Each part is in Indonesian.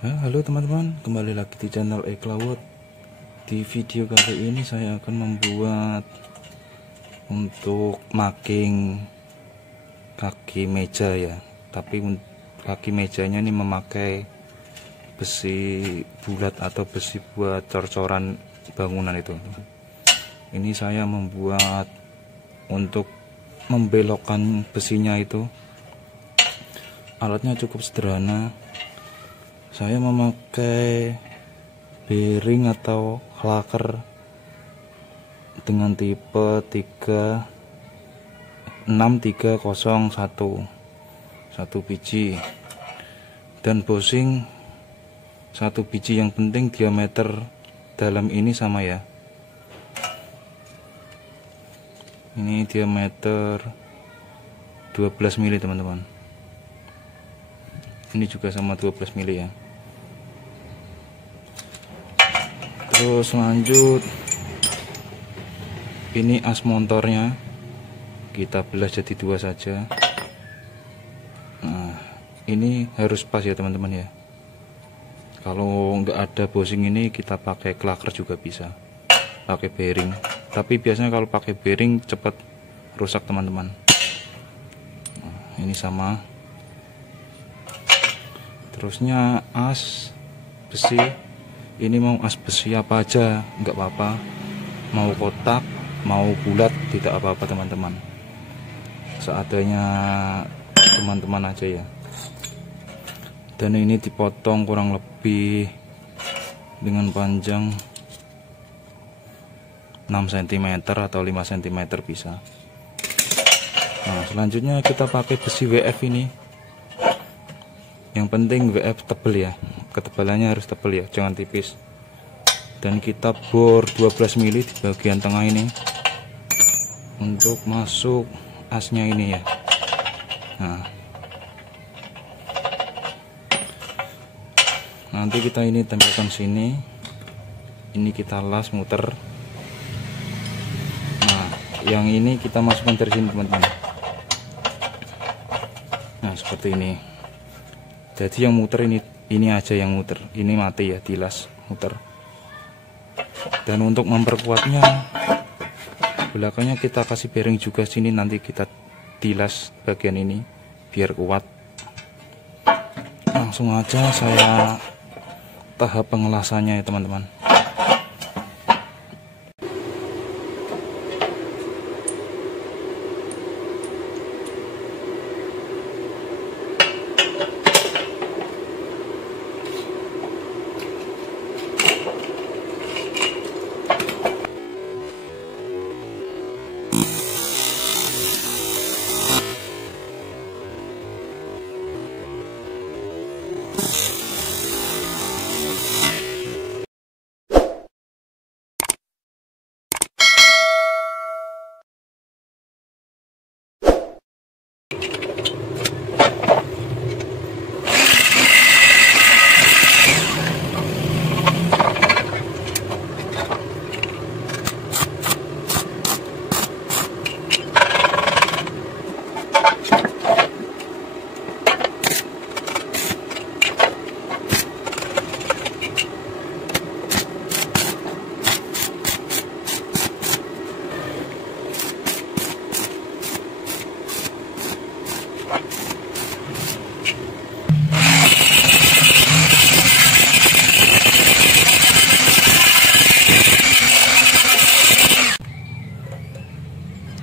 Halo teman-teman, kembali lagi di channel Eklawot. Di video kali ini saya akan membuat untuk marking kaki meja ya. Tapi kaki mejanya ini memakai besi bulat atau besi buat cor-coran bangunan itu. Ini saya membuat untuk membelokkan besinya itu. Alatnya cukup sederhana. Saya memakai bearing atau klaker dengan tipe 63301 satu biji, dan bushing satu biji. Yang penting diameter dalam ini sama ya. Ini diameter 12 mili teman-teman. Ini juga sama 12 mili ya. Terus lanjut, ini as motornya kita belah jadi dua saja. Nah, ini harus pas ya teman-teman ya. Kalau nggak ada bushing ini kita pakai klaker juga bisa, pakai bearing. Tapi biasanya kalau pakai bearing cepat rusak teman-teman. Nah, ini sama. Terusnya as besi. Ini mau as besi apa aja nggak apa-apa, mau kotak mau bulat tidak apa-apa teman-teman, seadanya teman-teman aja ya. Dan ini dipotong kurang lebih dengan panjang 6 cm atau 5 cm bisa. Nah, selanjutnya kita pakai besi WF ini. Yang penting WF tebel ya, ketebalannya harus tebel ya, jangan tipis. Dan kita bor 12 mili di bagian tengah ini untuk masuk asnya ini ya. Nah, nanti kita ini tempelkan sini, ini kita las muter. Nah, yang ini kita masukkan dari sini teman-teman. Nah, seperti ini. Jadi yang muter ini aja yang muter, ini mati ya, dilas muter. Dan untuk memperkuatnya, belakangnya kita kasih bearing juga sini, nanti kita dilas bagian ini biar kuat. Langsung aja saya tahap pengelasannya ya teman-teman.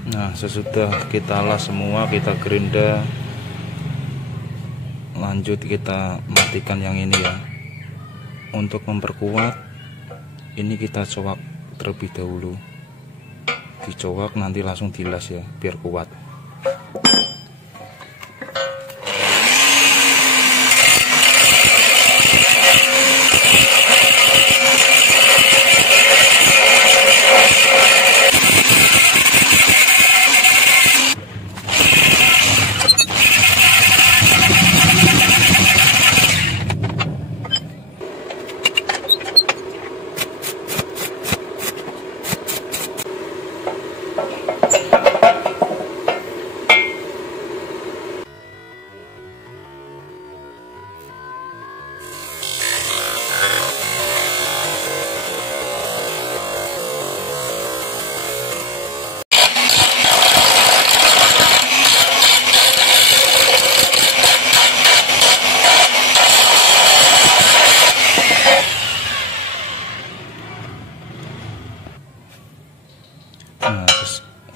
Nah, sesudah kita las semua, kita gerinda, lanjut kita matikan yang ini ya. Untuk memperkuat, ini kita cowak terlebih dahulu. Dicowak nanti langsung dilas ya, biar kuat.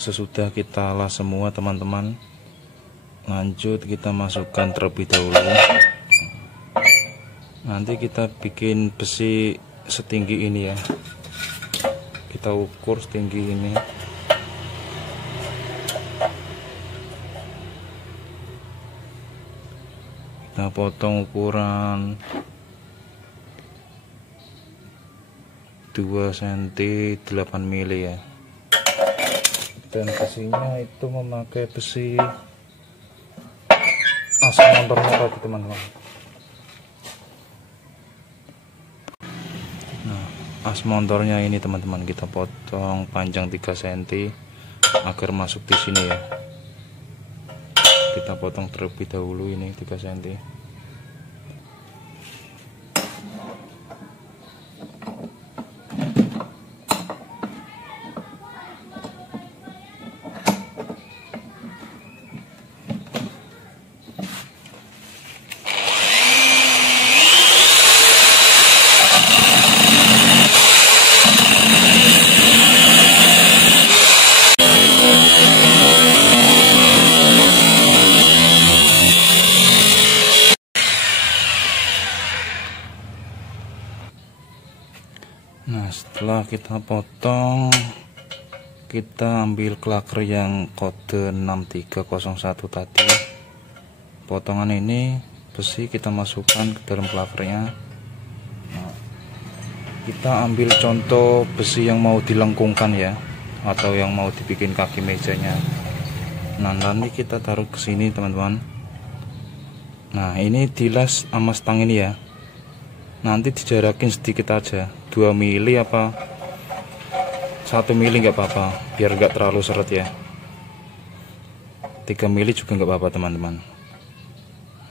sesudah kita las semua teman-teman, lanjut kita masukkan terlebih dahulu. Nanti kita bikin besi setinggi ini ya, kita ukur setinggi ini. Kita potong ukuran 2 cm 8 mili ya. Dan besinya itu memakai besi as motornya tadi teman-teman. Nah, as motornya ini teman-teman kita potong panjang 3 cm agar masuk di sini ya. Kita potong terlebih dahulu ini 3 cm. Nah, setelah kita potong, kita ambil klaker yang kode 6301 tadi. Potongan ini besi kita masukkan ke dalam klakernya. Nah, kita ambil contoh besi yang mau dilengkungkan ya, atau yang mau dibikin kaki mejanya. Nah, nanti kita taruh ke sini teman-teman. Nah, ini dilas sama stang ini ya. Nanti dijarakin sedikit aja, 2 mili apa 1 mili nggak apa-apa, biar nggak terlalu seret ya. 3 mili juga nggak apa-apa teman-teman.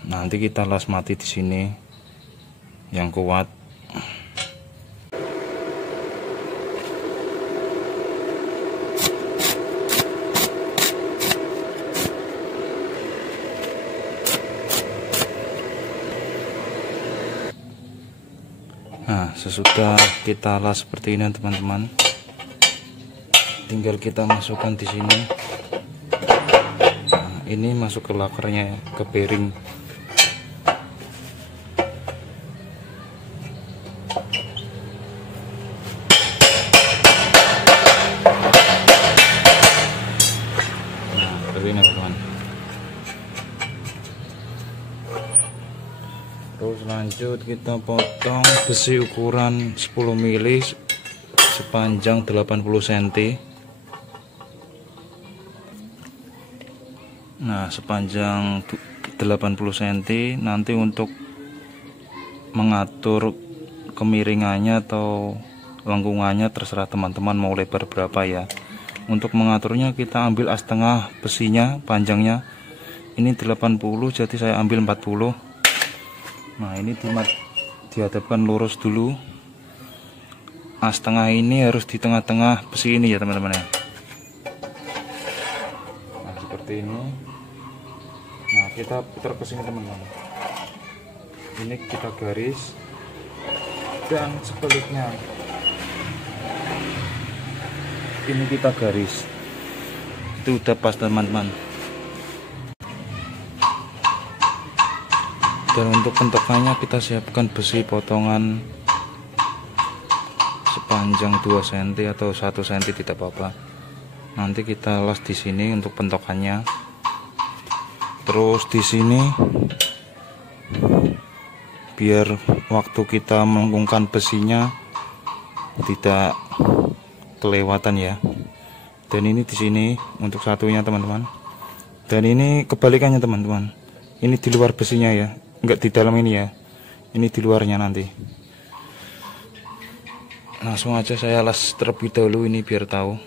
Nanti kita las mati di sini yang kuat. Nah, sesudah kita las seperti ini teman-teman, tinggal kita masukkan di sini. Nah, ini masuk ke lakernya ya, ke bearing. Nah, seperti ini teman-teman. Terus lanjut kita potong besi ukuran 10 mili sepanjang 80 cm. Nah, sepanjang 80 cm. Nanti untuk mengatur kemiringannya atau lengkungannya terserah teman-teman mau lebar berapa ya. Untuk mengaturnya kita ambil as tengah besinya, panjangnya ini 80, jadi saya ambil 40. Nah, ini dihadapkan lurus dulu. As tengah ini harus di tengah-tengah besi ini ya teman-teman ya. Nah, seperti ini. Nah, kita putar ke sini teman-teman. Ini kita garis dan sebaliknya. Ini kita garis. Itu udah pas teman-teman. Dan untuk pentokannya kita siapkan besi potongan sepanjang 2 cm atau 1 cm tidak apa-apa. Nanti kita las di sini untuk pentokannya. Terus di sini biar waktu kita melengkungkan besinya tidak kelewatan ya. Dan ini di sini untuk satunya teman-teman. Dan ini kebalikannya teman-teman. Ini di luar besinya ya. Enggak di dalam ini ya, ini di luarnya nanti. Langsung aja saya las terlebih dahulu ini biar tahu.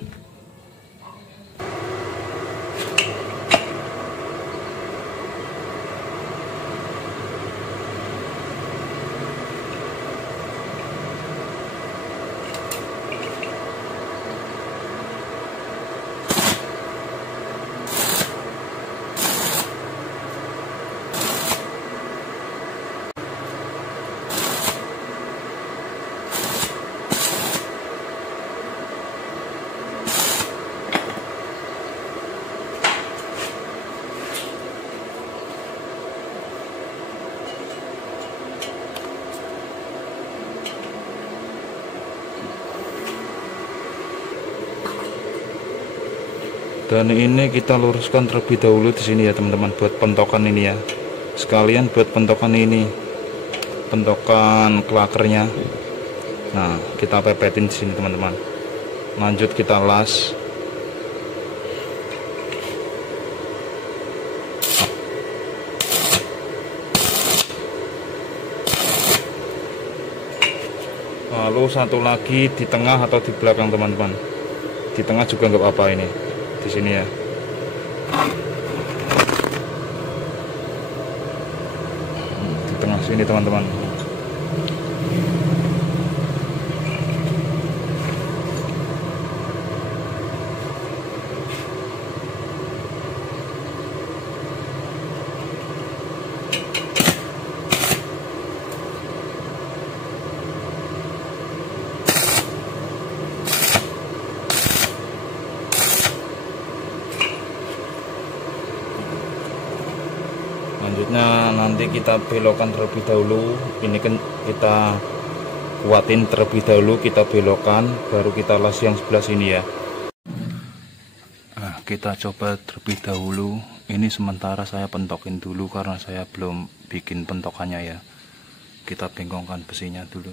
Dan ini kita luruskan terlebih dahulu di sini ya teman-teman, buat pentokan ini ya. Sekalian buat pentokan ini, pentokan klakernya. Nah, kita pepetin di sini teman-teman. Lanjut kita las. Lalu satu lagi di tengah atau di belakang teman-teman. Di tengah juga nggak apa-apa ini. Di sini ya. Di tengah sini teman-teman. Selanjutnya nanti kita belokkan terlebih dahulu. Ini kan kita kuatin terlebih dahulu, kita belokkan, baru kita las yang sebelah sini ya. Nah, kita coba terlebih dahulu. Ini sementara saya pentokin dulu karena saya belum bikin pentokannya ya. Kita bengkongkan besinya dulu.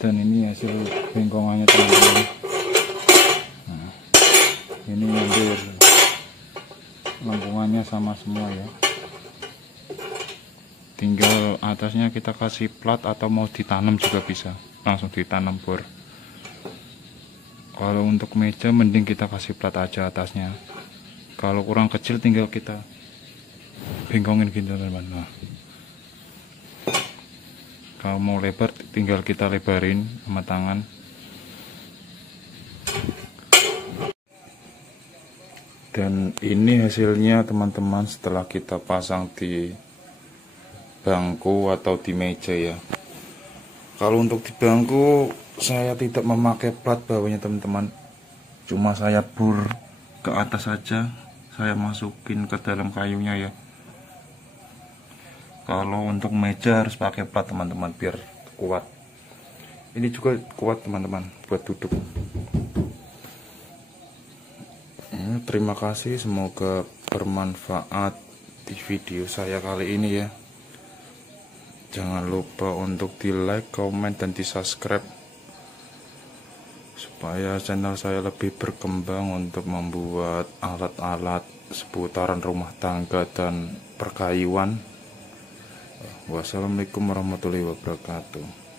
Dan ini hasil bengkongannya teman-teman. Nah, ini hampir lengkungannya sama semua ya. Tinggal atasnya kita kasih plat atau mau ditanam juga bisa, langsung ditanam bor. Kalau untuk meja mending kita kasih plat aja atasnya. Kalau kurang kecil tinggal kita bengkongin gitu teman-teman. Nah, kalau mau lebar tinggal kita lebarin sama tangan. Dan ini hasilnya teman-teman setelah kita pasang di bangku atau di meja ya. Kalau untuk di bangku saya tidak memakai plat bawahnya teman-teman, cuma saya bor ke atas saja, saya masukin ke dalam kayunya ya. Kalau untuk meja harus pakai plat teman-teman biar kuat. Ini juga kuat teman-teman buat duduk. Terima kasih, semoga bermanfaat di video saya kali ini ya. Jangan lupa untuk di like, komen, dan di subscribe supaya channel saya lebih berkembang untuk membuat alat-alat seputaran rumah tangga dan perkayuan. Wassalamualaikum warahmatullahi wabarakatuh.